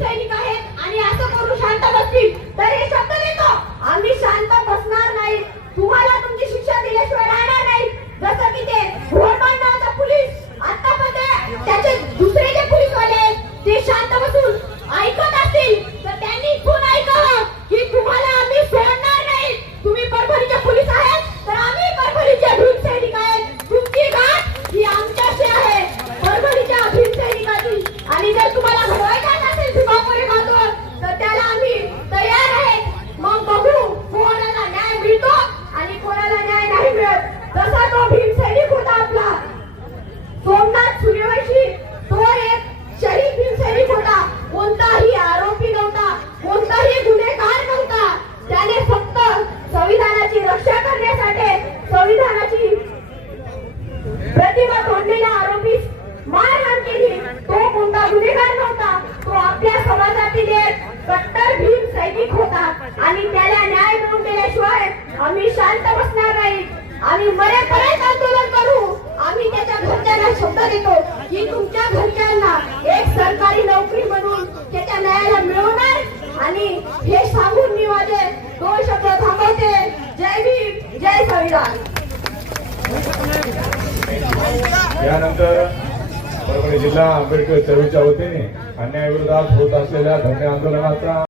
सैनिक आहेत आणि असं करून शांत बसतील तर हे शब्द देतो आम्ही शांत बसणार नाही। तुम्हाला तुमची शिक्षा दिल्याशिवाय राहणार नाही। जसं की ते घोडमान नावाचा पोलीस आता पण त्याचे दुसरे जे पोलीसवाले आहेत ते शांत बसून ऐकत असतील तर त्यांनी इथून ऐकावं की तुम्हाला आम्ही सोडणार नाही। तुम्ही परभणीचे पोलीस आहेत तर आम्ही परभणीचे भीम सैनिक आहेत। तुमची गाठ ही आमच्याशी आहे, परभणीच्या भीम सैनिकाची। आणि जर तुम्हाला घडवायचं असेल भीमापुरी बांधून तर त्याला आम्ही तयार आहे। मग बघू कोणाला न्याय मिळतो आणि कोणाला न्याय नाही मिळत। जसा तो भीम सैनिक होता आपला सोमनाथ सूर्यवंशी, तो एक शहीद भीम सैनिक होता। कोणताही आरोपी नव्हता, कोणताही गुन्हेगार नव्हता। त्याने फक्त संविधानाची रक्षा करण्यासाठी संविधानाची प्रतिमा तोडलेल्या आरोपीस मारहाण केली। तो कोणता गुन्हेगार नव्हता, तो आपल्या समाजातील एक कट्टर भीम सैनिक होता आणि त्याला न्याय मिळवून दिल्याशिवाय आम्ही शांत बसणार नाही। आम्ही मरेपर्यंत आंदोलन करू। आम्ही त्याच्या घरच्यांना शब्द देतो की तुमच्या घरच्यांना एक सरकारी नोकरी म्हणून त्याच्या न्यायाला मिळवणार। आणि हे सांगून मी माझे 2 शब्द थांबवते। जय भीम, जय संविधान। यानंतर परभणी जिल्हा आंबेडकर चळवळीच्या वतीने अन्यायाविरोधात होत असलेल्या धरणे आंदोलनाचा